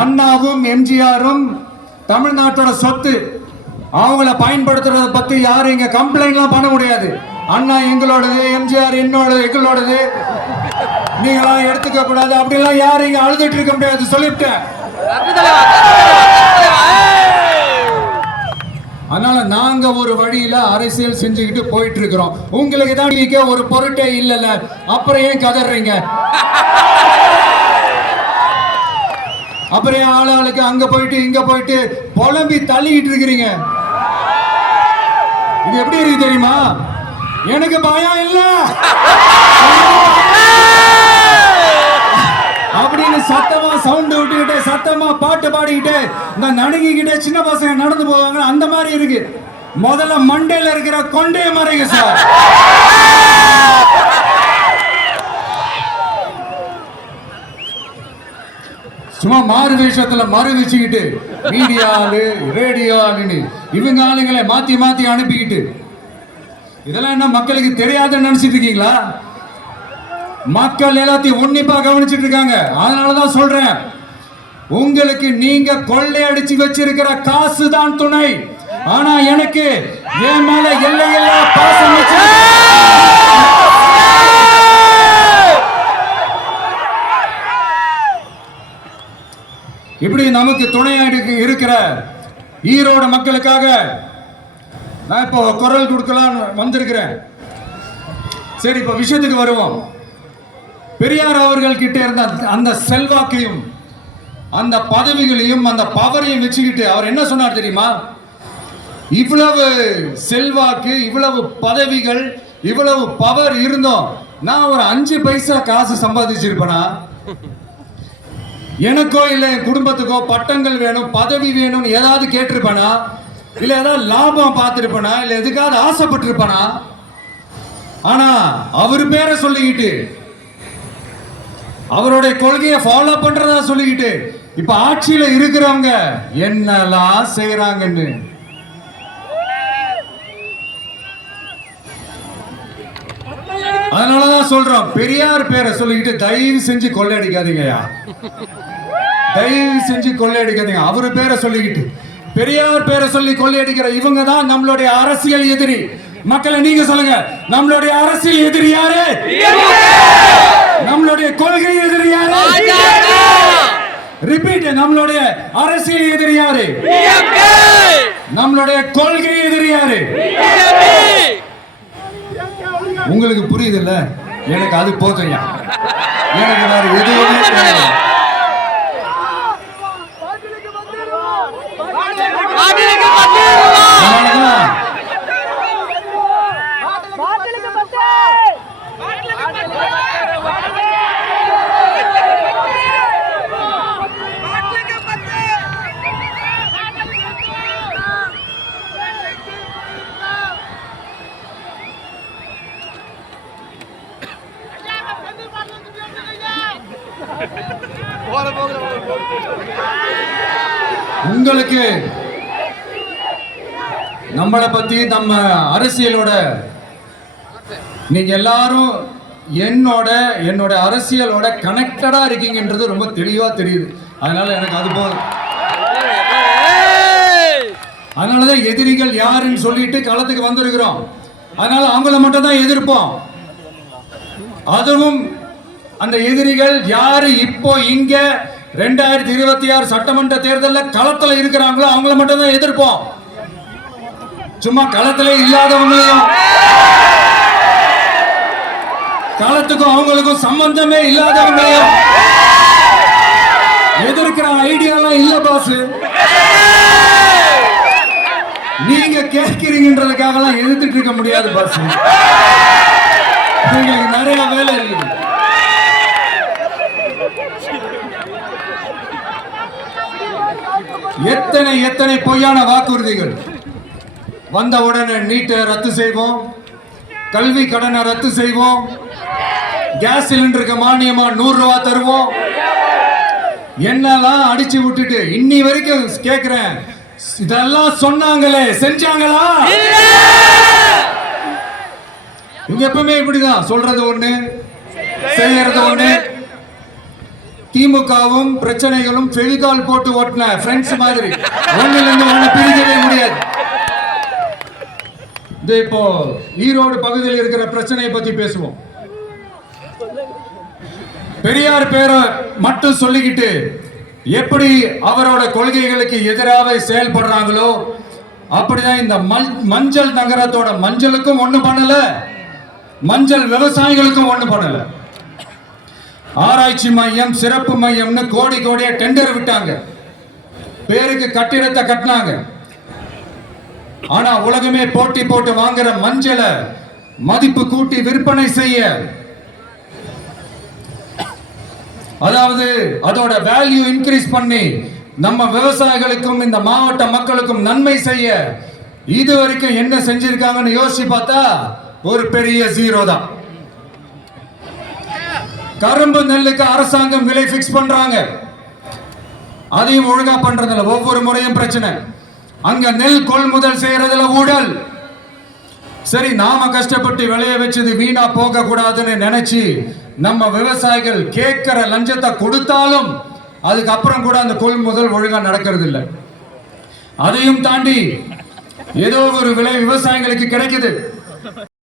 அண்ணாவும் எம்ஜிஆரும் தமிழ்நாட்டோட சொத்து. அவங்கள பயன்படுத்துறத பத்தி யாரும் இங்க கம்ப்ளைண்ட்லாம் பண்ண முடியாது. அண்ணா எங்களோடது, எம்ஜிஆர் என்னோடது, எங்களோடது, நீங்களாம் எடுத்துக்க கூடாது அப்படிலாம் யாரும் இங்க அழுதுட்டு இருக்க முடியாது சொல்லிவிட்டேன். அதனால நாங்க ஒரு வழியில அரசியல் செஞ்சுக்கிட்டு போயிட்டு இருக்கிறோம். உங்களுக்கு தான் ஒரு பொருட்டே இல்லைல்ல, அப்புறம் ஏன் கதறீங்க? அப்புறம் ஆளாளுக்கு அங்க போயிட்டு இங்க போயிட்டு புலம்பி தள்ளிக்கிட்டு இருக்கிறீங்க. இது எப்படி இருக்கு தெரியுமா? எனக்கு பயம் இல்ல அப்படின்னு சத்தமா சவுண்ட் விட்டுக்கிட்டு சத்தமா பாட்டு பாடிக்கிட்டு இந்த நடுங்கிக்கிட்டே சின்ன பசங்க நடந்து போவாங்க. அந்த மாதிரி இருக்கு. முதல்ல மண்டையில இருக்கிற கொண்டே மறைங்க சார். சும்மா மாறு விஷயத்துல மறு வச்சுக்கிட்டு மீடியா ஆளு, ரேடியோ ஆளுன்னு இவங்க ஆளுங்களை மாத்தி மாத்தி அனுப்பிக்கிட்டு இதெல்லாம் என்ன மக்களுக்கு தெரியாதுன்னு நினைச்சிட்டு இருக்கீங்களா? மக்கள் எல்லாத்தையும் உன்னிப்பா கவனிச்சிட்டு இருக்காங்க. அதனாலதான் சொல்றேன், உங்களுக்கு நீங்க கொள்ளையடிச்சு வச்சிருக்கிற காசு தான் துணை. ஆனா எனக்கு என் மேல எல்லையில்லா பாசம் வச்சு இப்படி நமக்கு துணையா இருக்கிற ஈரோடு மக்களுக்காக நான் இப்போ குரல் கொடுக்கலாம் வந்திருக்கிறேன். சரி, இப்ப விஷயத்துக்கு வருவோம். பெரியார் அவர்கள் கிட்ட இருந்த அந்த செல்வாக்கையும் அந்த பதவிகளையும் அந்த பவரையும் வச்சுக்கிட்டு அவர் என்ன சொன்னார் தெரியுமா? இவ்வளவு செல்வாக்கு, இவ்வளவு பதவிகள், இவ்வளவு பவர் இருந்தோம் நான் ஒரு 5 பைசா காசு சம்பாதிச்சிருப்பேனா? எனக்கோ இல்ல என் குடும்பத்துக்கோ பட்டங்கள் வேணும், பதவி வேணும்னு ஏதாவது கேட்டிருப்பானா? இல்ல ஏதாவது லாபம் பார்த்திருப்பானா? இல்ல எதுக்காவது ஆசைப்பட்டிருப்பானா? ஆனா அவர் பேரை சொல்லிக்கிட்டு அவருடைய கொள்கையை ஃபாலோ பண்றதா சொல்லிக்கிட்டு இப்ப ஆட்சியில இருக்கிறவங்க என்னெல்லாம் செய்யறாங்கன்னு அதனாலதான் சொல்றோம், பெரியார் பேரை சொல்லிக்கிட்டு தயவு செஞ்சு கொள்ளையடிக்காதீங்கயா, தயவு செஞ்சு கொள்ளையடிக்காதீங்க. அவரு பேரை சொல்லிக்கிட்டு பெரியார் பேரை சொல்லி கொள்ளையடிக்கிற இவங்க தான் நம்மளுடைய அரசியல் எதிரி. மக்களை நீங்க சொல்லுங்க, நம்மளுடைய அரசியல் எதிரி யாரு? நம்மளுடைய கொள்கை எதிரி யாரு? ரிப்பீட், நம்மளுடைய அரசியல் எதிரி யாரு? நம்மளுடைய கொள்கை எதிரி யாரு? உங்களுக்கு புரியுது இல்ல? எனக்கு அது போதும், எனக்கு வேற எதுவுமே கிடையாது. உங்களுக்கு நம்மளை பத்தி நம்ம அரசியலோட நீங்க எல்லாரும் என்னோட அரசியலோட கனெக்டடா இருக்கீங்கன்றது ரொம்ப தெளிவா தெரியுது. அதனால எனக்கு அது போதும். அதனாலதான் எதிரிகள் யாருன்னு சொல்லிட்டு களத்துக்கு வந்திருக்கிறோம். அதனால அவங்கள மட்டும் தான் எதிர்ப்போம். அதுவும் அந்த எதிரிகள் யாரு இப்போ இங்க 2026 சட்டமன்ற தேர்தலில் களத்துல இருக்கிறாங்களோ அவங்கள மட்டும் தான் எதிர்ப்போம். சும்மா களத்திலே இல்லாதவங்களையும், களத்துக்கும் அவங்களுக்கும் சம்பந்தமே இல்லாதவங்களையும் எதிர்க்கிற ஐடியாலாம் இல்ல பாஸ். நீங்க கேட்கிறீங்கன்றதுக்காக எதிர்த்துட்டு இருக்க முடியாது பாஸ். உங்களுக்கு நிறைய வேலை இருக்குது. எத்தனை பொய்யான வாக்குறுதிகள். வந்த உடனே நீட்டை ரத்து செய்வோம், கல்வி கடனை ரத்து செய்வோம், கேஸ் சிலிண்டருக்கு மானியமா 100 ரூபாய் தருவோம், என்னெல்லாம் அடிச்சு விட்டுட்டு இன்னி வரைக்கும் கேட்கிறேன், இதெல்லாம் சொன்னாங்களே செஞ்சாங்களா? இவங்க எப்பவுமே இப்படிதான், சொல்றது ஒண்ணு செய்யறது ஒண்ணு. திமுகவும் பிரச்சனைகளும் ஃபெவிகால் போட்டு ஓட்டின ஃப்ரெண்ட்ஸ் மாதிரி ஒண்ணுல இருந்து ஒண்ணு பிரிக்கவே முடியாது. இப்போ ஈரோடு பகுதியில் இருக்கிற பிரச்சனையை பத்தி பேசுவோம். பெரியார் பேரை மட்டும் சொல்லிக்கிட்டு எப்படி அவரோட கொள்கைகளுக்கு எதிராக செயல்படுறாங்களோ அப்படிதான் இந்த மஞ்சள் நகரத்தோட மஞ்சளுக்கும் ஒண்ணு பண்ணல, மஞ்சள் விவசாயிகளுக்கும் ஒண்ணு பண்ணல. ஆராய்ச்சி மையம், சிறப்பு மையம்னு கோடி கோடியா டெண்டர் விட்டாங்க, பேருக்கு கட்டிடத்தை கட்டினாங்க. ஆனா உலகமே போட்டி போட்டு வாங்குற மஞ்சளை மதிப்பு கூட்டி விற்பனை செய்ய, அதாவது அதோட வேல்யூ இன்க்ரீஸ் பண்ணி நம்ம விவசாயிகளுக்கும் இந்த மாவட்ட மக்களுக்கும் நன்மை செய்ய இதுவரைக்கும் என்ன செஞ்சிருக்காங்கன்னு யோசிச்சு பார்த்தா ஒரு பெரிய ஜீரோ தான். கரும்பு நெல்லுக்கு அரசாங்கம் விலை பிக்ஸ் பண்றாங்க, அதையும் ஒழுங்கா பண்றதில்ல. ஒவ்வொரு முறையும் பிரச்சனை. அங்க நெல் கொள்முதல் செய்யறதுல ஊழல். சரி, நாம கஷ்டப்பட்டு விளைய வச்சது வீணா போக கூடாதுன்னு நினைச்சு நம்ம விவசாயிகள் கேட்கிற லஞ்சத்தை கொடுத்தாலும் அதுக்கப்புறம் கூட அந்த கொள்முதல் ஒழுங்கா நடக்கிறது இல்லை. அதையும் தாண்டி ஏதோ ஒரு விலை விவசாயிகளுக்கு கிடைக்குது.